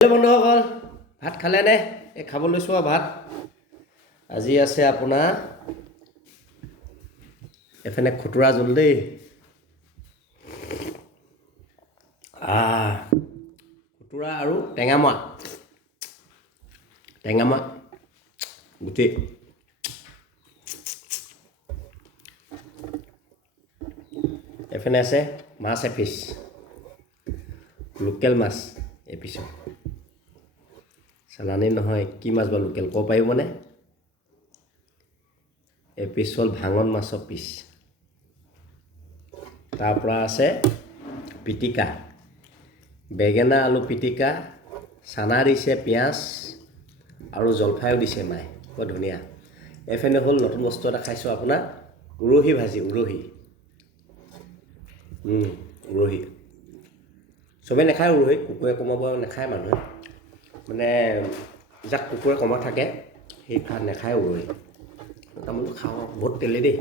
Hello' বন্ধুসকল, ভাত খালেনে? এই খাব লৈছোঁ আৰু ভাত। আজি আছে আপোনাৰ এফালে খুতুৰা জোল দেই। খুতুৰা আৰু টেঙামৰা গোটেই। এফালে আছে মাছ এপিচ, লোকেল মাছ এপিচত। চালানী নহয়, কি মাছ বা লোকেল ক'ব পাৰিবনে? এপিচ হ'ল ভাঙন মাছৰ পিচ। তাৰপৰা আছে পিটিকা, বেঙেনা আলু পিটিকা, চানা দিছে, পিঁয়াজ আৰু জলফাইও দিছে মায়ে, বৰ ধুনীয়া। এফালে হ'ল নতুন বস্তু এটা খাইছোঁ আপোনাৰ, উৰহি ভাজি। উৰহি চবেই নাখায় উৰহি, কুকুৰে কমাব নাখায় মানুহে, মানে যাক কুকুৰে কমা থাকে সেই নাখায় উৰহি। তাৰমানে খাওঁ, বহুত তেলেই দেই,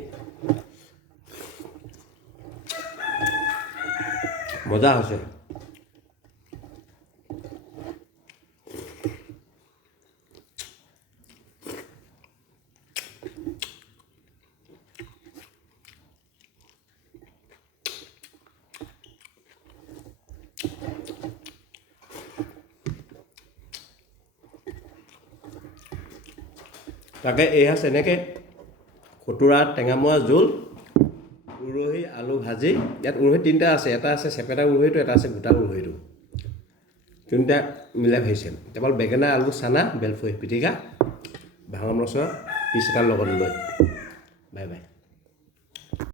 মজা হৈছে। তাকে এয়া এনেকৈ খুতুৰা টেঙামৰা জোল, উৰহি আলু ভাজি। ইয়াত উৰহি তিনিটা আছে, এটা আছে চেপেটা উৰহিটো, এটা আছে গোটা উৰহিটো, তিনিটা মিলাই ভাজিছে। কেৱল বেঙেনা আলু চানা বেলফুৰি পিটিকা, ভাঙন মাছৰ পিচ এটাৰ লগত লৈ। Bye bye.